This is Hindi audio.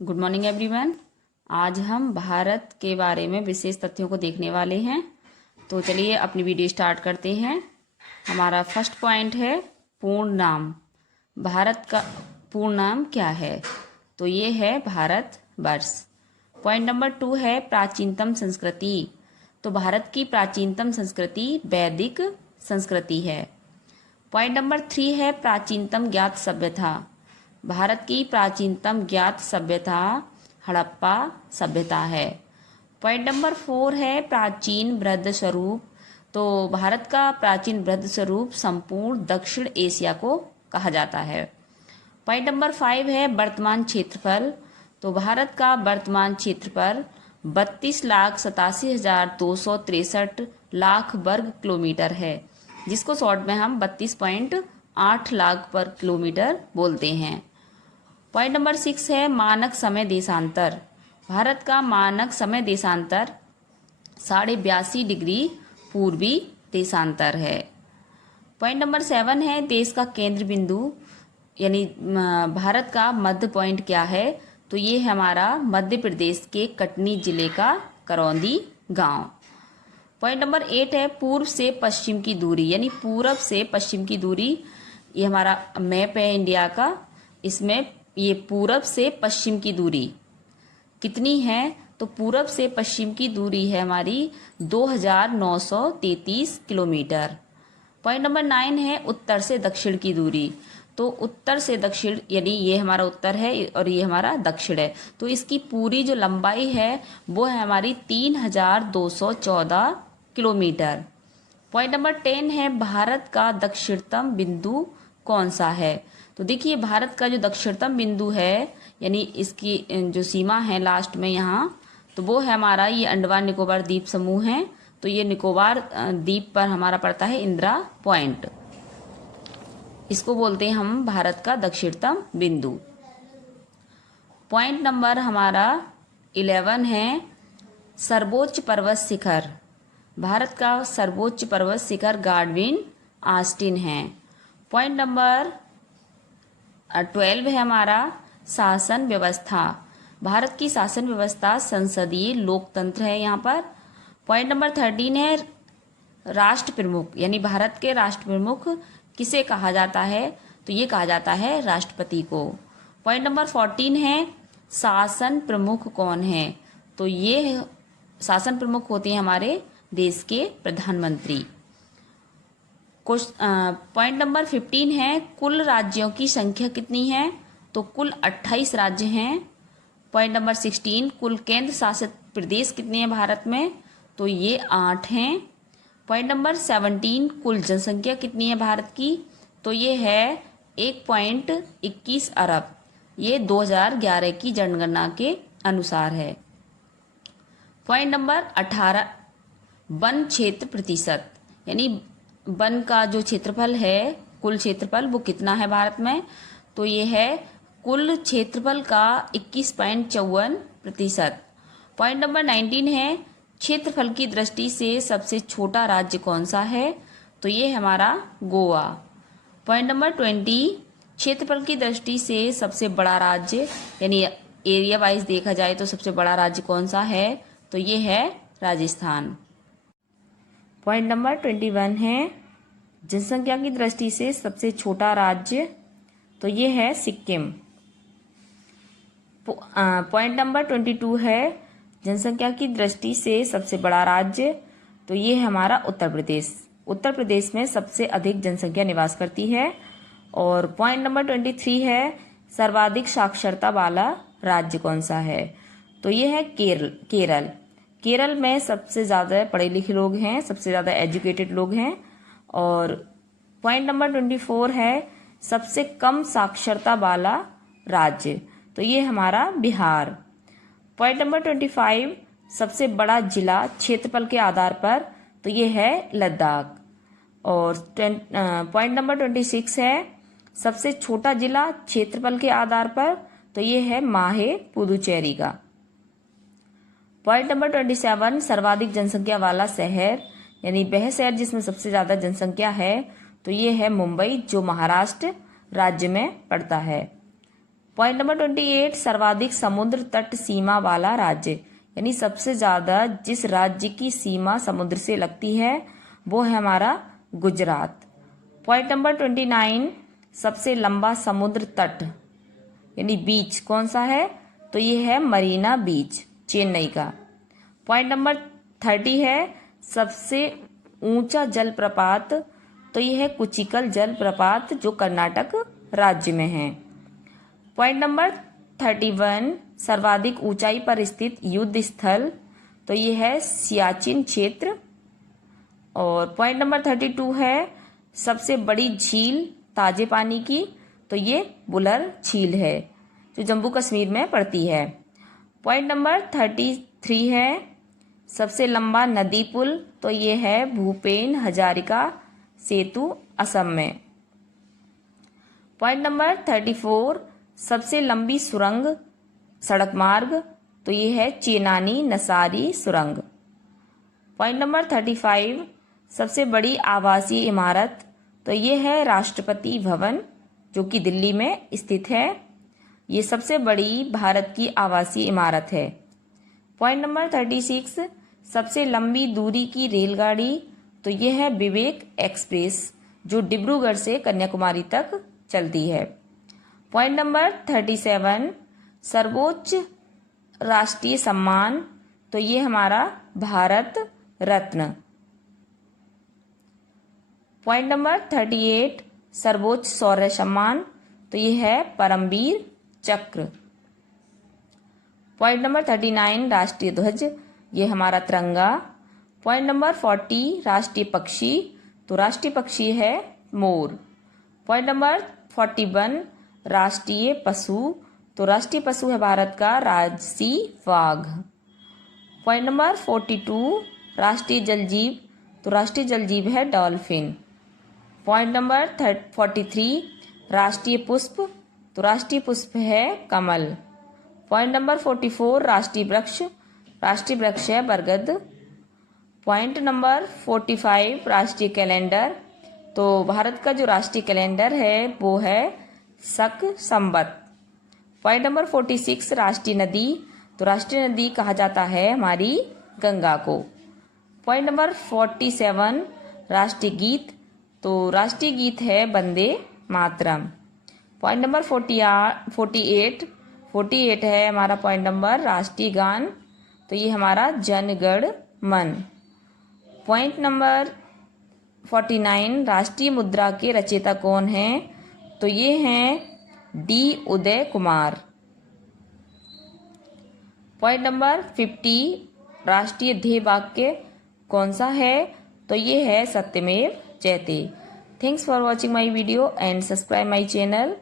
Good morning everyone. आज हम भारत के बारे में विशेष तथ्यों को देखने वाले हैं। तो चलिए अपनी वीडियो स्टार्ट करते हैं। हमारा फर्स्ट पॉइंट है पूर्ण नाम। भारत का पूर्ण नाम क्या है? तो ये है भारत वर्ष। पॉइंट नंबर 2 है प्राचीनतम संस्कृति। तो भारत की प्राचीनतम संस्कृति वैदिक संस्कृति है। पॉइंट नंबर 3 है प्राचीनतम ज्ञात सभ्यता। भारत की प्राचीनतम ज्ञात सभ्यता हड़प्पा सभ्यता है। पॉइंट नंबर 4 है प्राचीन बृहद स्वरूप। तो भारत का प्राचीन बृहद स्वरूप संपूर्ण दक्षिण एशिया को कहा जाता है। पॉइंट नंबर 5 है वर्तमान क्षेत्रफल। तो भारत का वर्तमान क्षेत्रफल 32,87,263 लाख वर्ग किलोमीटर है, जिसको शॉर्ट में हम 32.8 लाख वर्ग किलोमीटर बोलते हैं। पॉइंट नंबर 6 है मानक समय देशांतर। भारत का मानक समय देशांतर 82.5 डिग्री पूर्वी देशांतर है। पॉइंट नंबर 7 है देश का केंद्र बिंदु, यानी भारत का मध्य पॉइंट क्या है? तो ये है हमारा मध्य प्रदेश के कटनी जिले का करौंदी गांव। पॉइंट नंबर 8 है पूर्व से पश्चिम की दूरी, यानी पूरब से पश्चिम की दूरी। ये हमारा मैप है इंडिया का। इसमें ये पूरब से पश्चिम की दूरी कितनी है? तो पूरब से पश्चिम की दूरी है हमारी 2,933 किलोमीटर। पॉइंट नंबर 9 है उत्तर से दक्षिण की दूरी। तो उत्तर से दक्षिण, यानी ये हमारा उत्तर है और ये हमारा दक्षिण है, तो इसकी पूरी जो लंबाई है वो है हमारी 3,214 किलोमीटर। पॉइंट नंबर 10 है भारत का दक्षिणतम बिंदु कौन सा है? तो देखिए भारत का जो दक्षिणतम बिंदु है, यानी इसकी जो सीमा है लास्ट में यहाँ, तो वो है हमारा ये अंडमान निकोबार द्वीप समूह है। तो ये निकोबार द्वीप पर हमारा पड़ता है इंदिरा पॉइंट। इसको बोलते हैं हम भारत का दक्षिणतम बिंदु। पॉइंट नंबर हमारा 11 है सर्वोच्च पर्वत शिखर। भारत का सर्वोच्च पर्वत शिखर गार्डविन आस्टिन है। पॉइंट नंबर 12 है हमारा शासन व्यवस्था। भारत की शासन व्यवस्था संसदीय लोकतंत्र है यहाँ पर। पॉइंट नंबर 13 है राष्ट्र प्रमुख, यानी भारत के राष्ट्र प्रमुख किसे कहा जाता है? तो ये कहा जाता है राष्ट्रपति को। पॉइंट नंबर 14 है शासन प्रमुख कौन है? तो ये शासन प्रमुख होते हैं हमारे देश के प्रधानमंत्री। पॉइंट नंबर 15 है कुल राज्यों की संख्या कितनी है? तो कुल 28 राज्य हैं। पॉइंट नंबर 16 कुल केंद्र शासित प्रदेश कितने हैं भारत में? तो ये 8 हैं। पॉइंट नंबर 17 कुल जनसंख्या कितनी है भारत की? तो ये है 1.21 अरब। ये 2011 की जनगणना के अनुसार है। पॉइंट नंबर 18 वन क्षेत्र प्रतिशत, यानी वन का जो क्षेत्रफल है, कुल क्षेत्रफल वो कितना है भारत में? तो ये है कुल क्षेत्रफल का 21.54%। पॉइंट नंबर 19 है क्षेत्रफल की दृष्टि से सबसे छोटा राज्य कौन सा है? तो ये हमारा गोवा। पॉइंट नंबर 20 क्षेत्रफल की दृष्टि से सबसे बड़ा राज्य, यानी एरिया वाइज देखा जाए तो सबसे बड़ा राज्य कौन सा है? तो ये है राजस्थान। पॉइंट नंबर 21 है जनसंख्या की दृष्टि से सबसे छोटा राज्य, तो ये है सिक्किम। पॉइंट नंबर 22 है जनसंख्या की दृष्टि से सबसे बड़ा राज्य, तो ये है हमारा उत्तर प्रदेश। उत्तर प्रदेश में सबसे अधिक जनसंख्या निवास करती है। और पॉइंट नंबर 23 है सर्वाधिक साक्षरता वाला राज्य कौन सा है? तो ये है केरल। केरल में सबसे ज़्यादा पढ़े लिखे लोग हैं, सबसे ज़्यादा एजुकेटेड लोग हैं। और पॉइंट नंबर 24 है सबसे कम साक्षरता वाला राज्य, तो ये हमारा बिहार। पॉइंट नंबर 25 सबसे बड़ा जिला क्षेत्रफल के आधार पर, तो ये है लद्दाख। और पॉइंट नंबर 26 है सबसे छोटा जिला क्षेत्रफल के आधार पर, तो ये है माहे पुदुचेरी का। पॉइंट नंबर 27 सर्वाधिक जनसंख्या वाला शहर, यानी वह शहर जिसमें सबसे ज़्यादा जनसंख्या है, तो ये है मुंबई, जो महाराष्ट्र राज्य में पड़ता है। पॉइंट नंबर 28, सर्वाधिक समुद्र तट सीमा वाला राज्य, यानी सबसे ज्यादा जिस राज्य की सीमा समुद्र से लगती है वो है हमारा गुजरात। पॉइंट नंबर 29, सबसे लंबा समुद्र तट यानी बीच कौन सा है, तो ये है मरीना बीच, चेन्नई का। पॉइंट नंबर 30 है सबसे ऊंचा जलप्रपात, तो ये है कुचिकल जलप्रपात जो कर्नाटक राज्य में है। पॉइंट नंबर 31, सर्वाधिक ऊंचाई पर स्थित युद्ध स्थल, तो ये है सियाचिन क्षेत्र। और पॉइंट नंबर 32 है सबसे बड़ी झील ताजे पानी की, तो ये बुलर झील है जो जम्मू कश्मीर में पड़ती है। पॉइंट नंबर 33 है सबसे लंबा नदी पुल, तो ये है भूपेन हजारिका सेतु असम में। पॉइंट नंबर 34, सबसे लंबी सुरंग सड़क मार्ग, तो ये है चेनानी नसारी सुरंग। पॉइंट नंबर 35, सबसे बड़ी आवासीय इमारत, तो ये है राष्ट्रपति भवन जो कि दिल्ली में स्थित है। ये सबसे बड़ी भारत की आवासीय इमारत है। पॉइंट नंबर 36, सबसे लंबी दूरी की रेलगाड़ी, तो ये है विवेक एक्सप्रेस जो डिब्रूगढ़ से कन्याकुमारी तक चलती है। पॉइंट नंबर 37, सर्वोच्च राष्ट्रीय सम्मान, तो ये हमारा भारत रत्न। पॉइंट नंबर 38, सर्वोच्च शौर्य सम्मान, तो ये है परमवीर चक्र। पॉइंट नंबर 39, राष्ट्रीय ध्वज, ये हमारा तिरंगा। पॉइंट नंबर 40, राष्ट्रीय पक्षी, तो राष्ट्रीय पक्षी है मोर। पॉइंट नंबर 41, राष्ट्रीय पशु, तो राष्ट्रीय पशु है भारत का राजसी वाघ। पॉइंट नंबर 42, राष्ट्रीय जलजीव, तो राष्ट्रीय जलजीव है डॉल्फिन। पॉइंट नंबर 43, राष्ट्रीय पुष्प, तो राष्ट्रीय पुष्प है कमल। पॉइंट नंबर 44, राष्ट्रीय वृक्ष है बरगद। पॉइंट नंबर 45, राष्ट्रीय कैलेंडर, तो भारत का जो राष्ट्रीय कैलेंडर है वो है शक संवत। पॉइंट नंबर 46, राष्ट्रीय नदी, तो राष्ट्रीय नदी कहा जाता है हमारी गंगा को। पॉइंट नंबर 47, राष्ट्रीय गीत, तो राष्ट्रीय गीत है वंदे मातरम। पॉइंट नंबर 48 है हमारा पॉइंट नंबर राष्ट्रीय गान, तो ये हमारा जन गण मन। पॉइंट नंबर 49, राष्ट्रीय मुद्रा के रचयिता कौन हैं, तो ये हैं D Uday Kumar. Point number 50, राष्ट्रीय ध्येय वाक्य कौन सा है, तो ये है सत्यमेव जयते। Thanks for watching my video and subscribe my channel.